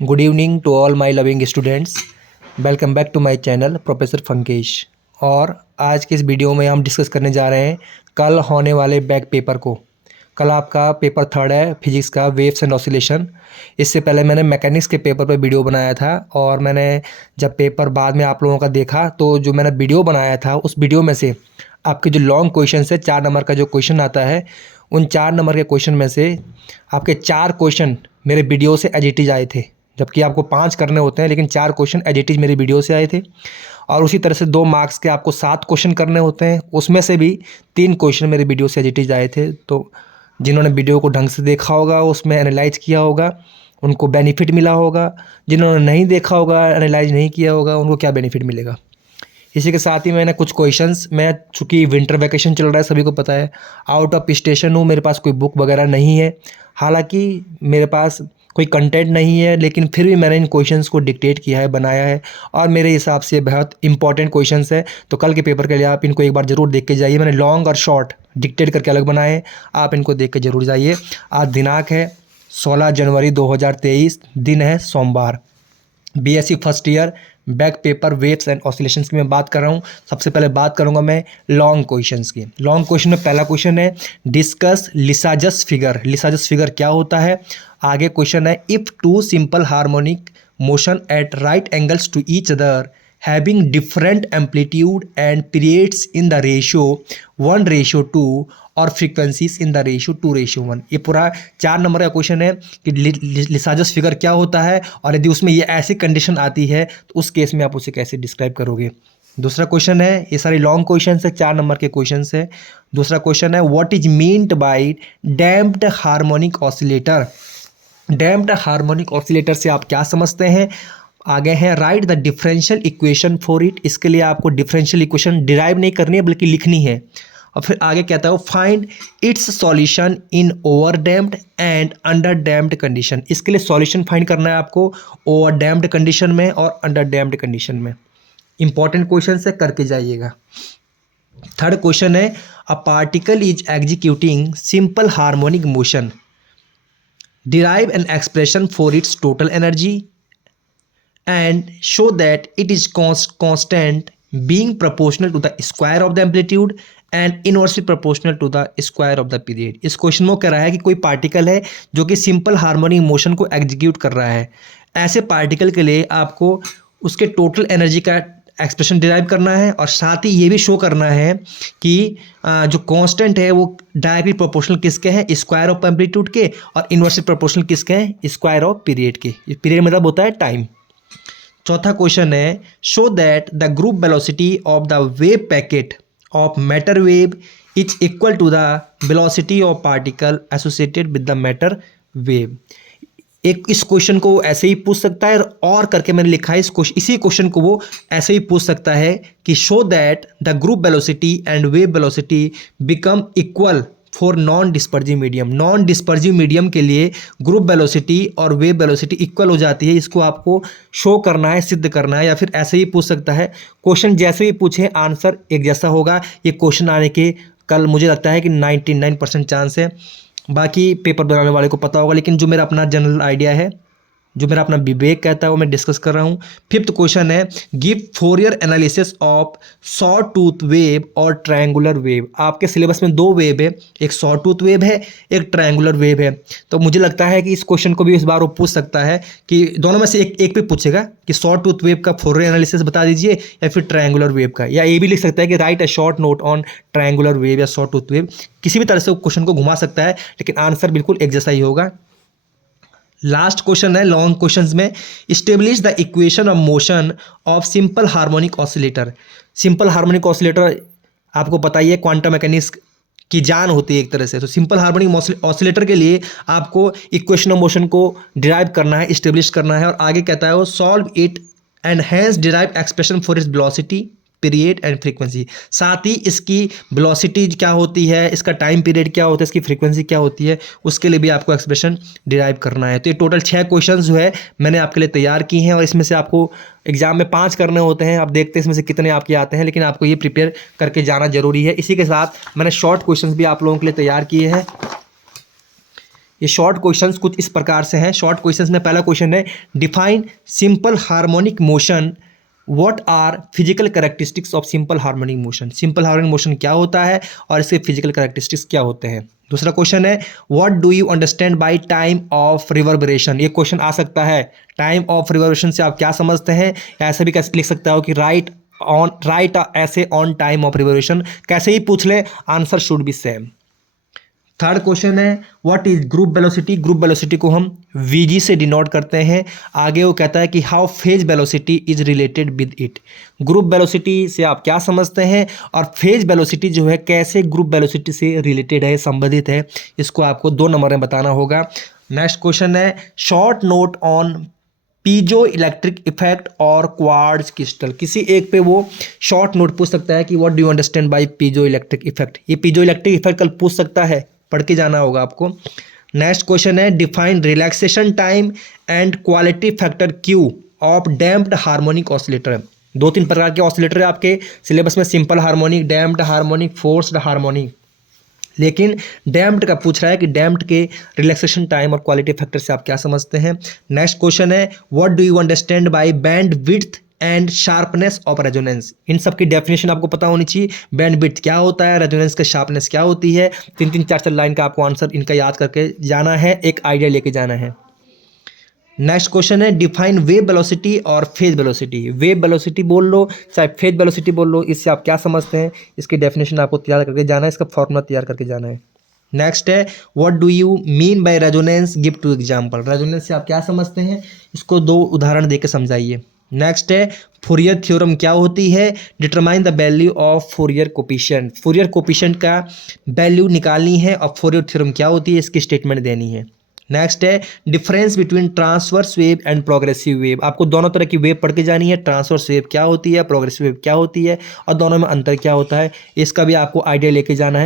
Good evening to all my loving students. Welcome back to my channel professor फंकेश। और आज के इस वीडियो में हम डिस्कस करने जा रहे हैं कल होने वाले बैक पेपर को। कल आपका पेपर 3 है फिजिक्स का, वेव्स एंड ऑसिलेशन। इससे पहले मैंने मैकेनिक्स के पेपर पर वीडियो बनाया था और मैंने जब पेपर बाद में आप लोगों का देखा तो जो मैंने वीडियो बनाया था उस वीडियो में से आपके जो लॉन्ग क्वेश्चन है 4 नंबर का जो क्वेश्चन आता है, उन 4 नंबर के क्वेश्चन में से आपके 4 क्वेश्चन मेरे वीडियो से एज इट इज आए थे। जबकि आपको 5 करने होते हैं लेकिन 4 क्वेश्चन एज इट इज मेरी वीडियो से आए थे। और उसी तरह से 2 मार्क्स के आपको 7 क्वेश्चन करने होते हैं, उसमें से भी 3 क्वेश्चन मेरी वीडियो से एज इट इज आए थे। तो जिन्होंने वीडियो को ढंग से देखा होगा, उसमें एनालाइज किया होगा, उनको बेनिफिट मिला होगा। जिन्होंने नहीं देखा होगा, एनालाइज नहीं किया होगा, उनको क्या बेनिफिट मिलेगा। इसी के साथ ही मैंने कुछ क्वेश्चंस, मैं चूँकि विंटर वैकेशन चल रहा है सभी को पता है, आउट ऑफ स्टेशन हूँ, मेरे पास कोई बुक वगैरह नहीं है। हालांकि मेरे पास कोई कंटेंट नहीं है लेकिन फिर भी मैंने इन क्वेश्चंस को डिक्टेट किया है, बनाया है और मेरे हिसाब से बहुत इंपॉर्टेंट क्वेश्चंस है। तो कल के पेपर के लिए आप इनको एक बार ज़रूर देख के जाइए। मैंने लॉन्ग और शॉर्ट डिक्टेट करके अलग बनाए हैं, आप इनको देख के ज़रूर जाइए। आज दिनांक है 16 जनवरी 2023, दिन है सोमवार। BSc first year back paper waves and oscillations की मैं बात कर रहा हूँ। सबसे पहले बात करूँगा मैं लॉन्ग क्वेश्चंस की। लॉन्ग क्वेश्चन में पहला क्वेश्चन है discuss Lissajous figure. Lissajous figure क्या होता है। आगे क्वेश्चन है if two simple harmonic motion at right angles to each other having different amplitude and periods in the ratio 1:2 और frequencies in the ratio 2:1। ये पूरा 4 नंबर का क्वेश्चन है कि लिसाजस फिगर क्या होता है और यदि उसमें ये ऐसी कंडीशन आती है तो उस केस में आप उसे कैसे डिस्क्राइब करोगे। दूसरा क्वेश्चन है, ये सारे लॉन्ग क्वेश्चन है, 4 नंबर के क्वेश्चन है। दूसरा क्वेश्चन है what is meant by damped harmonic oscillator. Damped harmonic oscillator से आप क्या समझते हैं। आगे है right the differential equation for it. इसके लिए आपको डिफरेंशियल इक्वेशन डिराइव नहीं करनी है बल्कि लिखनी है। और फिर आगे कहता है find its solution in over damped and under damped condition. इसके लिए सॉल्यूशन फाइंड करना है आपको ओवर डैम्प्ड कंडीशन में और अंडर डैम्प्ड कंडीशन में। इंपॉर्टेंट क्वेश्चन से करके जाइएगा। थर्ड क्वेश्चन है a particle is executing simple harmonic motion, derive an expression for it's total energy and show that it is constant being proportional to the square of the amplitude and inversely proportional to the square of the period। इस question में कह रहा है कि कोई particle है जो कि सिंपल हार्मोनिक मोशन को एग्जीक्यूट कर रहा है। ऐसे पार्टिकल के लिए आपको उसके टोटल एनर्जी का एक्सप्रेशन डिराइव करना है और साथ ही ये भी शो करना है कि जो कांस्टेंट है वो डायरेक्टली प्रोपोर्शनल किसके हैं, स्क्वायर ऑफ एम्पलीट्यूड के, और इनवर्सली प्रोपोर्शनल किसके हैं, स्क्वायर ऑफ पीरियड के। पीरियड मतलब होता है टाइम। चौथा क्वेश्चन है show that the group velocity of the wave packet of matter wave is equal to the velocity of particle associated with the matter wave. एक इस क्वेश्चन को ऐसे ही पूछ सकता है और करके मैंने लिखा है इसी क्वेश्चन को वो ऐसे ही पूछ सकता है कि show that the group velocity and wave velocity become equal for non dispersive medium. Non dispersive medium के लिए ग्रुप वेलोसिटी और वेव वेलोसिटी इक्वल हो जाती है। इसको आपको शो करना है, सिद्ध करना है, या फिर ऐसे ही पूछ सकता है। क्वेश्चन जैसे ही पूछे आंसर एक जैसा होगा। ये क्वेश्चन आने के कल मुझे लगता है कि 99% चांस है। बाकी पेपर बनाने वाले को पता होगा, लेकिन जो मेरा अपना जनरल आइडिया है, जो मेरा अपना विवेक कहता है, वो मैं डिस्कस कर रहा हूँ। फिफ्थ क्वेश्चन है give Fourier analysis of saw tooth wave और ट्रायंगुलर वेव। आपके सिलेबस में 2 वेव है, एक सॉ टूथ वेव है, एक ट्रायंगुलर वेव है। तो मुझे लगता है कि इस क्वेश्चन को भी इस बार वो पूछ सकता है कि दोनों में से एक पे पूछेगा कि सॉ टूथ वेव का फोरियर एनालिसिस बता दीजिए या फिर ट्रायंगुलर वेव का। या ये भी लिख सकता है कि right a short note on triangular wave या सॉ टूथ वेव। किसी भी तरह से क्वेश्चन को घुमा सकता है लेकिन आंसर बिल्कुल एक जैसा ही होगा। लास्ट क्वेश्चन है लॉन्ग क्वेश्चंस में establish the equation of motion of simple harmonic oscillator. Simple harmonic oscillator आपको पता ही है, क्वांटम मैकेनिक्स की जान होती है एक तरह से। तो सिंपल हार्मोनिक ऑसिलेटर के लिए आपको इक्वेशन ऑफ मोशन को डिराइव करना है, इस्टेब्लिश करना है। और आगे कहता है वो solve it and hence derive expression for its velocity period and frequency. साथ ही इसकी वेलोसिटी क्या होती है, इसका टाइम पीरियड क्या होता है, इसकी फ्रीक्वेंसी क्या होती है, उसके लिए भी आपको एक्सप्रेशन डिराइव करना है। तो ये टोटल 6 क्वेश्चन जो है मैंने आपके लिए तैयार किए हैं और इसमें से आपको एग्जाम में 5 करने होते हैं। आप देखते हैं इसमें से कितने आपके आते हैं, लेकिन आपको ये प्रिपेयर करके जाना जरूरी है। इसी के साथ मैंने शॉर्ट क्वेश्चन भी आप लोगों के लिए तैयार किए हैं। ये शॉर्ट क्वेश्चंस कुछ इस प्रकार से हैं। शॉर्ट क्वेश्चंस में पहला क्वेश्चन है, define simple harmonic motion, what are physical characteristics of simple harmonic motion. Simple harmonic motion क्या होता है और इसके फिजिकल कैरेक्टरिस्टिक्स क्या होते हैं। दूसरा क्वेश्चन है, what do you understand by time of reverberation. ये क्वेश्चन आ सकता है, टाइम ऑफ रिवर्बरेशन से आप क्या समझते हैं, या ऐसे भी कैसे लिख सकता हो कि राइट ऐसे ऑन टाइम ऑफ रिवर्बरेशन, कैसे ही पूछ ले answer should be same. Third question है, what is group velocity. Group velocity को हम वीजी से डिनोट करते हैं। आगे वो कहता है कि how phase velocity is related with it. Group velocity से आप क्या समझते हैं और फेज वेलोसिटी जो है कैसे ग्रुप वेलोसिटी से रिलेटेड है, संबंधित है, इसको आपको 2 नंबर में बताना होगा। नेक्स्ट क्वेश्चन है, short note on piezo electric effect और क्वार्ट्ज क्रिस्टल। किसी एक पे वो शॉर्ट नोट पूछ सकता है कि what do you understand bye piezo electric effect. ये पीजो इलेक्ट्रिक इफेक्ट कल पूछ सकता है, पढ़ के जाना होगा आपको। नेक्स्ट क्वेश्चन है, define relaxation time and quality factor Q of damped harmonic oscillator. 2-3 प्रकार के ऑसिलेटर है आपके सिलेबस में, simple harmonic, damped harmonic, forced harmonic. लेकिन डैम्प्ड का पूछ रहा है कि डैम्प्ड के रिलैक्सेशन टाइम और क्वालिटी फैक्टर से आप क्या समझते हैं। नेक्स्ट क्वेश्चन है, what do you understand by bandwidth and sharpness of resonance. इन सब की डेफिनेशन आपको पता होनी चाहिए। बैंड विड्थ क्या होता है, रेजोनेंस का शार्पनेस क्या होती है। 3-3, 4-4 लाइन का आपको आंसर इनका याद करके जाना है, एक आइडिया लेके जाना है। नेक्स्ट क्वेश्चन है, डिफाइन वेव वेलोसिटी और फेज वेलोसिटी। वेव वेलोसिटी बोल लो चाहे फेज वेलोसिटी बोल लो, इससे आप क्या समझते हैं, इसकी डेफिनेशन आपको तैयार करके जाना है, इसका फॉर्मूला तैयार करके जाना है। नेक्स्ट है, what do you mean by resonance, give 2 example. Resonance से आप क्या समझते हैं, इसको 2 उदाहरण देकर समझाइए। नेक्स्ट है, फूरियर थ्योरम क्या होती है, determine the value of Fourier coefficient. Fourier coefficient का वैल्यू निकालनी है और फूरियर थ्योरम क्या होती है इसकी स्टेटमेंट देनी है। नेक्स्ट है, difference between transverse wave and progressive wave. आपको दोनों तरह की वेव पढ़ के जानी है, ट्रांसवर्स वेव क्या होती है, प्रोग्रेसिव वेव क्या होती है और दोनों में अंतर क्या होता है, इसका भी आपको आइडिया लेके जाना है।